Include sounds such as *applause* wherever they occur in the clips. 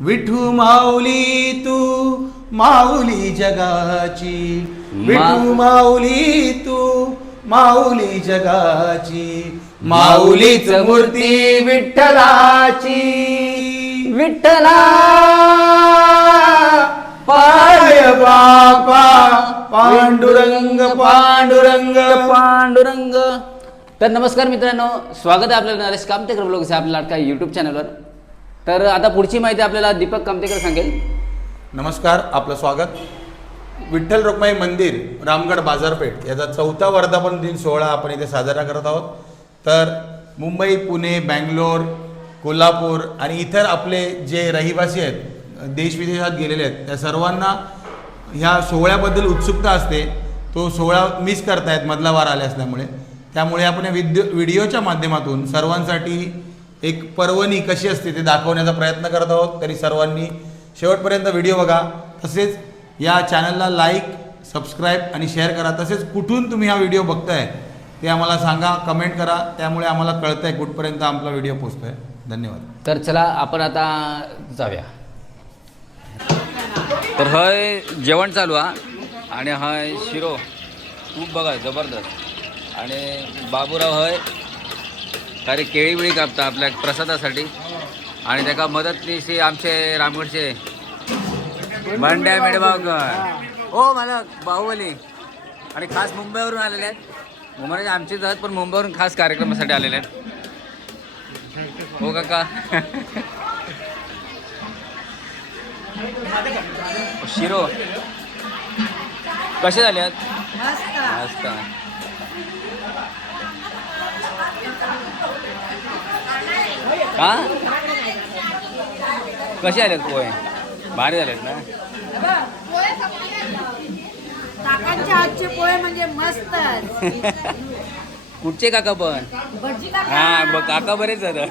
विठू माऊली तू माऊली जगाची. विठू माऊली तू माऊली जगाची. माऊलीच मूर्ती विठ्ठलाची. विठ्ठला पाय बापा पांडुरंग पांडुरंग. पांडुरंग. तर नमस्कार मित्रांनो स्वागत आहे आपल्याला नरेश कामतेकर ब्लॉग्स आपल्या लाडका यूट्यूब चॅनलवर तर आता पुढची माहिती आपल्याला दीपक कामतेकर सांगेल. नमस्कार आपलं स्वागत. विठ्ठल रुक्माई मंदिर रामगड बाजारपेठ याचा चौथा वर्धापन दिन सोहळा आपण इथे साजरा करत आहोत. तर मुंबई पुणे बँगलोर कोल्हापूर आणि इतर आपले जे रहिवासी आहेत देशविदेशात गेलेले आहेत त्या सर्वांना ह्या सोहळ्याबद्दल उत्सुकता असते. तो सोहळा मिस करतायत मधला वार आले असल्यामुळे त्यामुळे आपण या विद्यो व्हिडिओच्या माध्यमातून सर्वांसाठी एक पर्वणी कशी असते ते दाखवण्याचा प्रयत्न करत आहोत. तरी सर्वांनी शेवटपर्यंत व्हिडिओ बघा. तसेच या चॅनलला लाईक सबस्क्राईब आणि शेअर करा. तसेच कुठून तुम्ही हा व्हिडिओ बघताय ते आम्हाला सांगा कमेंट करा. त्यामुळे आम्हाला कळतं आहे कुठपर्यंत आपला व्हिडिओ पोचतोय धन्यवाद. तर चला आपण आता जाऊया. तर हय जेवण चालू हा. आणि हय शिरो खूप बघा जबरदस्त. आणि बाबूराव हय अरे केळी बिळी कापता आपल्या प्रसादासाठी. आणि त्याका मदतनीशी आमचे रामगडचे बंड्या मेडबावकर ओ मला बाहुबली. आणि खास मुंबईवरून आलेले आहेत. मुंबईचे आमचे जात पण मुंबईवरून खास कार्यक्रमासाठी आलेले आहेत. हो काका. शिरो. कसे झाले आहेत का कसे आलेत पोहे? भारी झालेत ना? काकांच्या हातचे पोहे म्हणजे मस्त. *laughs* कुठचे काका पण? हा बघ काका बरेच झालं.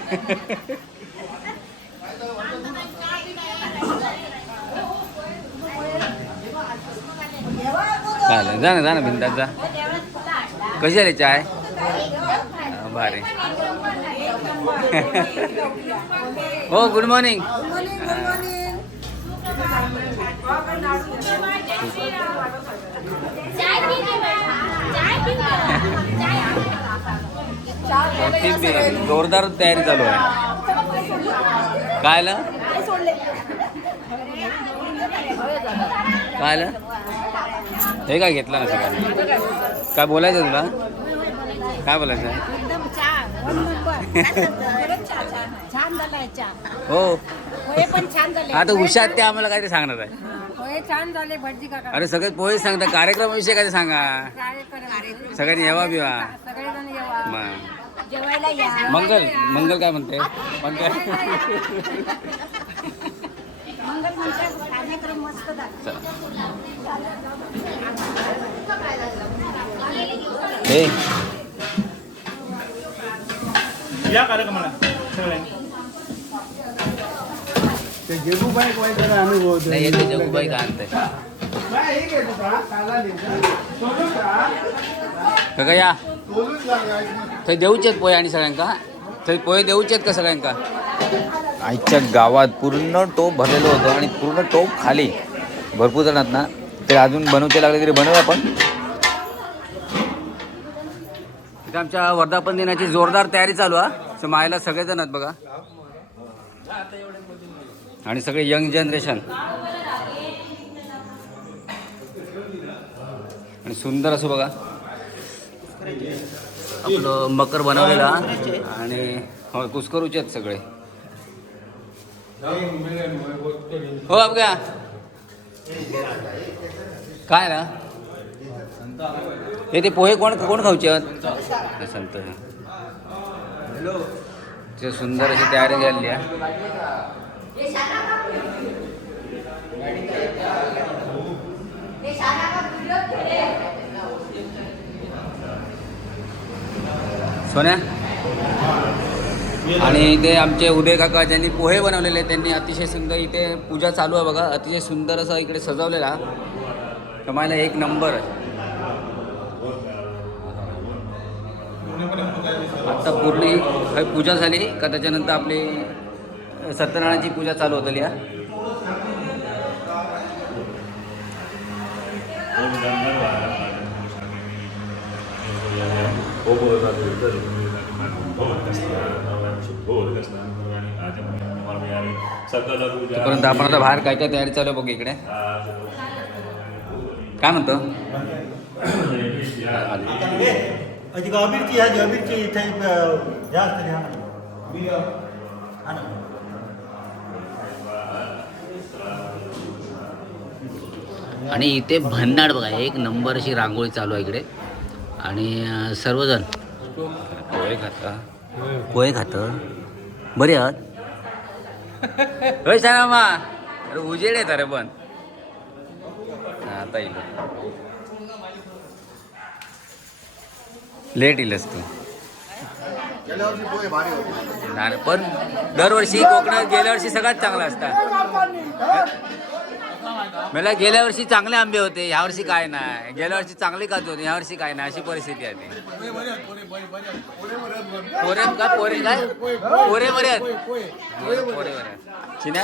चालेल जा ना जा ना बिंदात जा. कशी झाली चाय? *laughs* भारी. हो गुड मॉर्निंग जोरदार तयारी चालू आहे. काय आलं काय आलं हे काय घेतलं ना सगळं काय बोलायचं तुला? काय बोलायचं? छान झालाय चहा. हो. पोहे पण छान झाले. आता हुशार ते आम्हाला काय ते सांगणार आहे. पोहे छान झाले भटजी काका. अरे सगळे पोहे सांगता कार्यक्रमाविषयी काय ते सांगा. कार्यक्रम. सगळ्यांनी येवा बिवा. सगळेजण येवा. मग जेवायला या. मंगल मंगल काय म्हणते? मंगल. मंगल म्हणतात कार्यक्रम मस्त झाला. हे. या कार्यक्रमाला. सगळ्यांनी. ते अनुभव होतो. नाही येते जगूबाई काय आणते काय हे. का या. सोडून जा, guys. थंय देऊचे आहेत पोहे आणि सगळ्यांका? थंय पोहे देऊचे आहेत का सगळ्यांका? आईच्या गावात पूर्ण टोप भरलेलं होतं आणि पूर्ण टोप खाली. भरपूर जण आहेत ना ते अजून बनवते लागले तरी बनवूया आपण. इथं आमच्या वर्धापन दिनाची जोरदार तयारी चालू आहे मायला सगळेजण आहेत बघा. आणि सगळे यंग जनरेशन. आणि सुंदर असो बघा. आपलं मकर बनवलेला आणि हो कुस्करूचे आहेत सगळे. हो आपल्या काय ना? हे ते पोहे कोण कोण खाऊचे? आहेत ते संत ते सुंदर अशी तयारी झालेली आहे. सोन्या? आणि इथे आमचे उदय काका ज्यांनी पोहे बनवलेले त्यांनी अतिशय सुंदर इथे पूजा चालू आहे बघा. अतिशय सुंदर असं इकडे सजवलेला. कमायला एक नंबर आहे. आता पूर्ण पूजा झाली का त्याच्यानंतर आपली सत्यनारायणाची पूजा चालू होतली या तोपर्यंत आपण आता बाहेर काय काय तयारी चालू बघ इकडे. काय म्हणतो? अजी अबीरची ह्या अबीरची इथे अं, जास्त ध्यान हा ना आणि इथे भन्नाड बघा एक नंबर अशी रांगोळी चालू आहे इकडे. आणि सर्वजण. पोहे खाता. पोहे खात. बरे आहात? होय सांगा अरे उजेड येत अरे पण. आता येईल लेट येईलच तू. नाही, पण दरवर्षी कोकणात गेल्या वर्षी सगळ्यात चांगला असतात मला गेल्या वर्षी चांगले आंबे होते ह्या वर्षी काय नाही. गेल्या वर्षी चांगले काजू होते ह्या वर्षी काय नाही अशी परिस्थिती आहे ती. पोरे का? पोरे काय? पोरे बरे आहेत. पोरे बरे आहेत. चिन्या?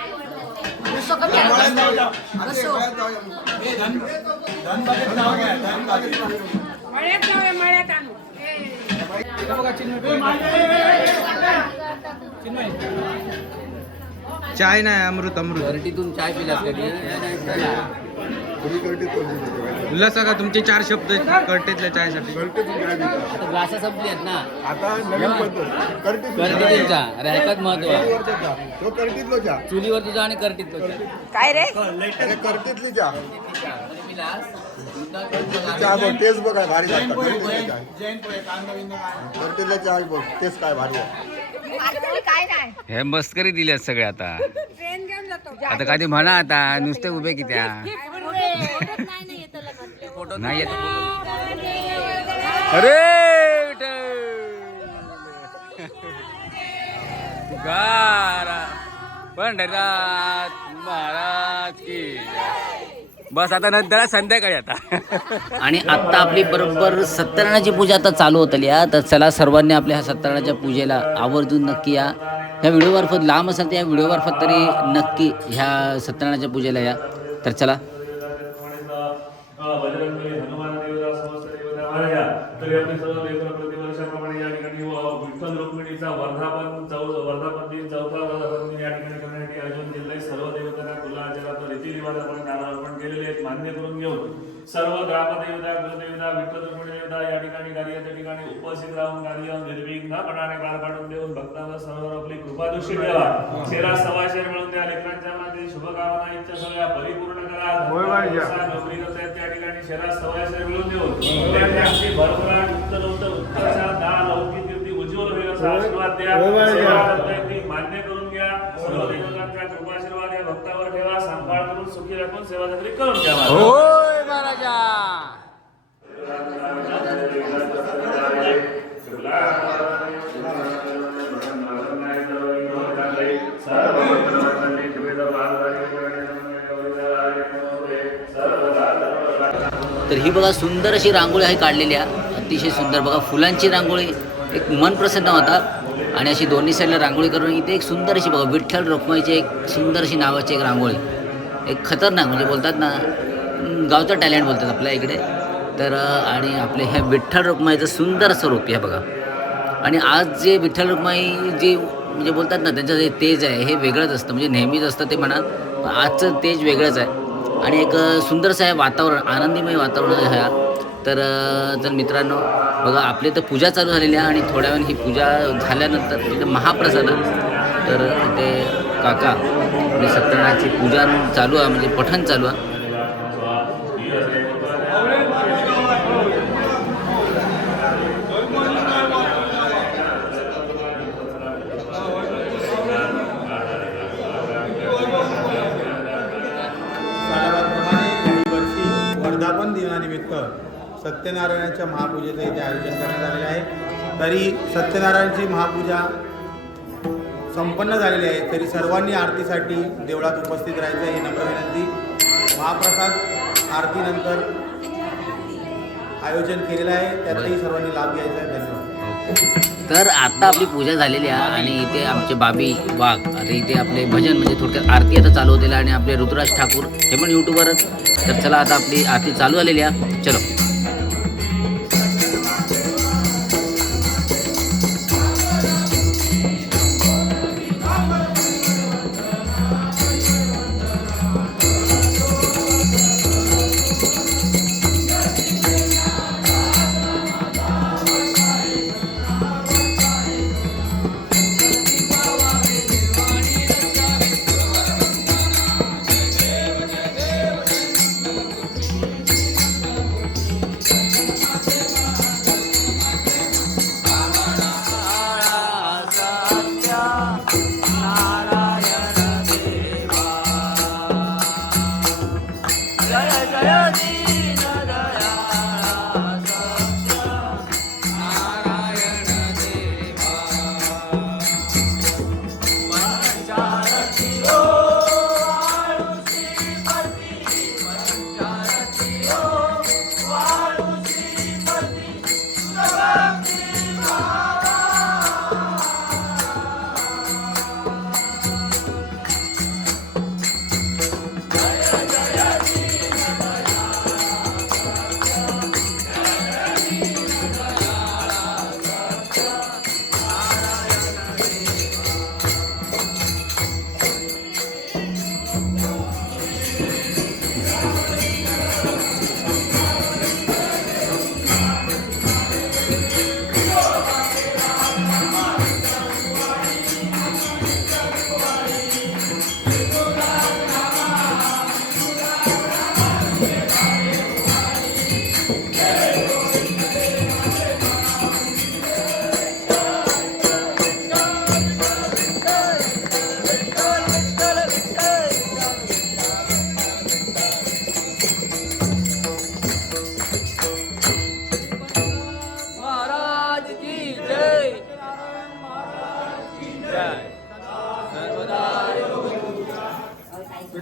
होया मळ्यात जाऊया मळ्यात आणू चाय नाही उल्हास का तुमचे चार शब्द कळतेतल्या चायसाठी. आता ग्लासा संपली आहेत ना. आता नवीन पद्धत. अरे महत्त्व. आहे. तो करटीतलो चहा चुलीवर तुझा आणि करटीत काय रे? अरे करटीतली चहा चहा बघ टेस्ट बघ काय भारी लागतं करटीतली चहा. करटीतला चहा बघ टेस्ट काय भारी आहे. काय नाही. हे मस्करी दिली आहेत सगळे आता. ट्रेन घेऊन जातो. आता कधी म्हणा आता नुसते उभे किती हा? नाही येत अरे. गारा पंढरनाथ महाराज की जय. बस आता नंतर संध्याकाळी आता आणि आत्ता आपली बरोबर सत्यनारायणाची पूजा आता चालू होतली या तर चला सर्वांनी आपल्या ह्या सत्यनारायणाच्या पूजेला आवर्जून नक्की या ह्या व्हिडिओमार्फत लांब असेल तर या व्हिडिओमार्फत तरी नक्की ह्या सत्यनारायणाच्या पूजेला या तर चला Gracias. या ठिकाणी कार्य त्या ठिकाणी उपस्थित राहून कार्य निर्विघ्नपणाने पार पाडून देऊन भक्तांवर सर्व आपली कृपा दृष्टी ठेवा. शेरा सवाशेर मिळून द्या लेकरांच्या मध्ये शुभकामना इच्छा सगळ्या परिपूर्ण करा. नोकरी करतायत त्या ठिकाणी शहरात सवाशेर मिळून देऊन. लेकरांची भरभराट उत्तर उत्तर उत्कर्षात दान लौकिक कीर्ती उज्ज्वल होईल असा आशीर्वाद द्या. सेवा करतायत ती मान्य करून घ्या. सर्व देवतांचा कृपाशीर्वाद या भक्तावर ठेवा. सांभाळ करून सुखी राखून सेवा करून घ्या. तर ही बघा सुंदर अशी रांगोळी आहे काढलेली आहे. अतिशय सुंदर बघा फुलांची रांगोळी एक मन प्रसन्न होता. आणि अशी दोन्ही साईडला रांगोळी करून इथे एक सुंदर अशी बघा विठ्ठल रखमाईची एक सुंदर अशी नावाची एक रांगोळी. एक खतरनाक म्हणजे बोलतात ना गावचं टॅलेंट बोलतात आपल्या इकडे. तर आणि आपले ह्या विठ्ठल रुक्माईचं सुंदर असं रूप आहे बघा. आणि आज जे विठ्ठल रुक्माई जे म्हणजे बोलतात ना त्यांचं जे तेज आहे हे वेगळंच असतं. म्हणजे नेहमीच असतं ते म्हणा आजचं तेज वेगळंच आहे. आणि एक सुंदरसं आहे वातावरण आनंदीमय वातावरण आहे ह्या तर जर मित्रांनो बघा आपली तर पूजा चालू झालेली आहे आणि थोड्या वेळ ही पूजा झाल्यानंतर तिथे महाप्रसाद तर ते काका म्हणजे सत्यनारायणाची पूजा चालू आहे म्हणजे पठण चालू आहे. सत्यनारायणाच्या महापूजेचं इथे आयोजन करण्यात आलेलं आहे. तरी सत्यनारायणची महापूजा संपन्न झालेली आहे. तरी सर्वांनी आरतीसाठी देवळात उपस्थित राहायचं ही नम्र विनंती. महाप्रसाद आरतीनंतर आयोजन केलेलं आहे. त्यातही सर्वांनी लाभ घ्यायचा आहे. धन्यवाद. तर आता आपली पूजा झालेली आहे आणि इथे आमचे बाबी वाघ आता इथे आपले भजन म्हणजे थोडक्यात आरती आता चालू होतेला आणि आपले ऋतुराज ठाकूर हे पण यूट्यूबवरच तर चला आता आपली आरती चालू झालेली आहे. चलो.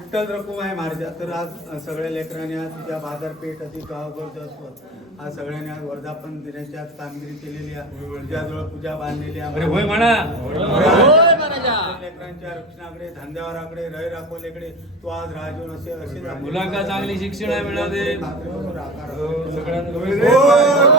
विठ्ठल रखुमाई मार्जा. तर आज सगळ्या लेकरांनी आज तुझ्या बाजारपेठ अधिक गावभर असवत आज सगळ्यांनी आज वर्धापन दिनाची आज कामगिरी केलेली आहे. तुझ्याजवळ पूजा बांधलेली आहे. लेकरांच्या रक्षणाकडे धंद्यावराकडे रय राखोलेकडे तू आज राजून असे असे मुलांना चांगली शिक्षण मिळाले. काय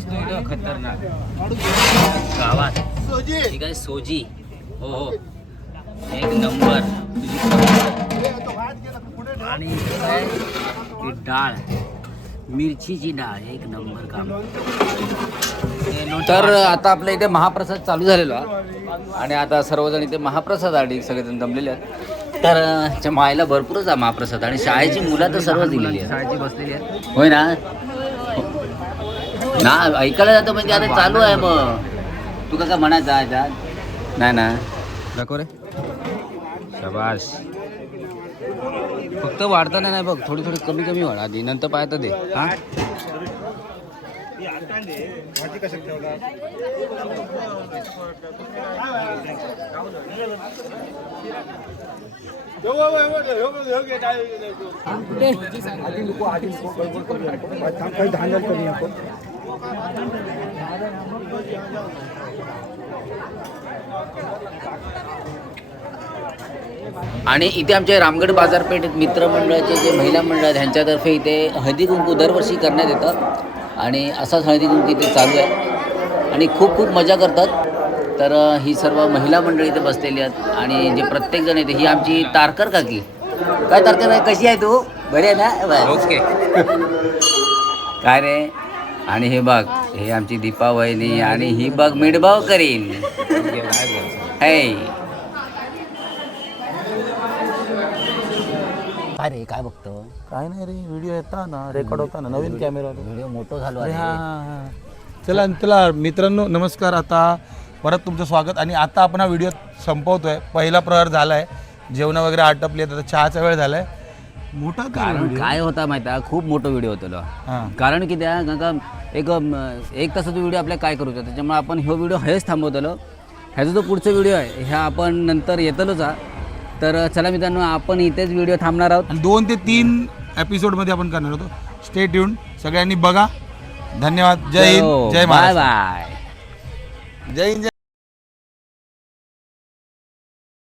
खतरनाक. गावात. ठीक आहे सोजी. हो हो. एक नंबर. आणि इथं काय ही डाळ. मिरचीची डाळ एक नंबर काम. तर आता आपल्या इथे महाप्रसाद चालू झालेला. आहे. आणि आता सर्वजण इथे महाप्रसादासाठी सगळेजण जमलेले आहेत. तर मायला भरपूरच आहे महाप्रसाद. आणि शाळेची मुलं तर सर्व दिलेली आहे शाळेची बसलेली आहे होय ना? ना ऐकायला जातं म्हणजे आता चालू आहे मग. तू का म्हणायचं आहे त्यात नाही ना दाखव रे. शबाश फक्त वाढताना नाही बघ थोडी थोडी कमी कमी वाढ. आधी नंतर पाहता दे. हा? आणि इथे आमचे रामगड बाजारपेठेत मित्रमंडळाचे जे महिला मंडळ आहेत ह्यांच्यातर्फे इथे हळदी कुंकू दरवर्षी करण्यात येतं. आणि असाच हळदी कुंकू इथे चालू आहे. आणि खूप खूप मजा करतात. तर ही सर्व महिला मंडळी इथे बसलेली आहेत. आणि जे प्रत्येकजण येते ही आमची तारकर काकी. काय तारकर कशी आहे तू? बरी आहे ना? ओके. काय रे? आणि हे बघ हे आमची दीपा वहिनी आणि ही बघ मिडबाव करीन. है काय रे काय बघतो? काय नाही रे व्हिडिओ येता ना रेकॉर्ड होता ना नवीन कॅमेरा व्हिडिओ मोठं झालो आहे हा हा हा. चला चला मित्रांनो नमस्कार आता. परत तुमचं स्वागत. आणि आता आपण हा व्हिडिओ संपवतोय. पहिला प्रहर झाला आहे जेवणं वगैरे आटपली आहेत आता चहाचा वेळ झाला आहे मोठा कारण काय होता माहिती आहे खूप मोठं व्हिडिओ होतो हां. कारण की त्या का एक एक तासाचा व्हिडिओ आपल्याला काय करू त्याच्यामुळे आपण ह्यो व्हिडिओ हेच थांबवतलो ह्याचा जो पुढचा व्हिडिओ आहे ह्या आपण नंतर येतलोच हा. तर चला मित्रांनो आपण इथेच व्हिडिओ थांबणार आहोत. दोन ते तीन एपिसोडमध्ये आपण करणार होतो. स्टे ट्यून सगळ्यांनी बघा. धन्यवाद. जय हिंद. जय बाय बाय जय हिंद जय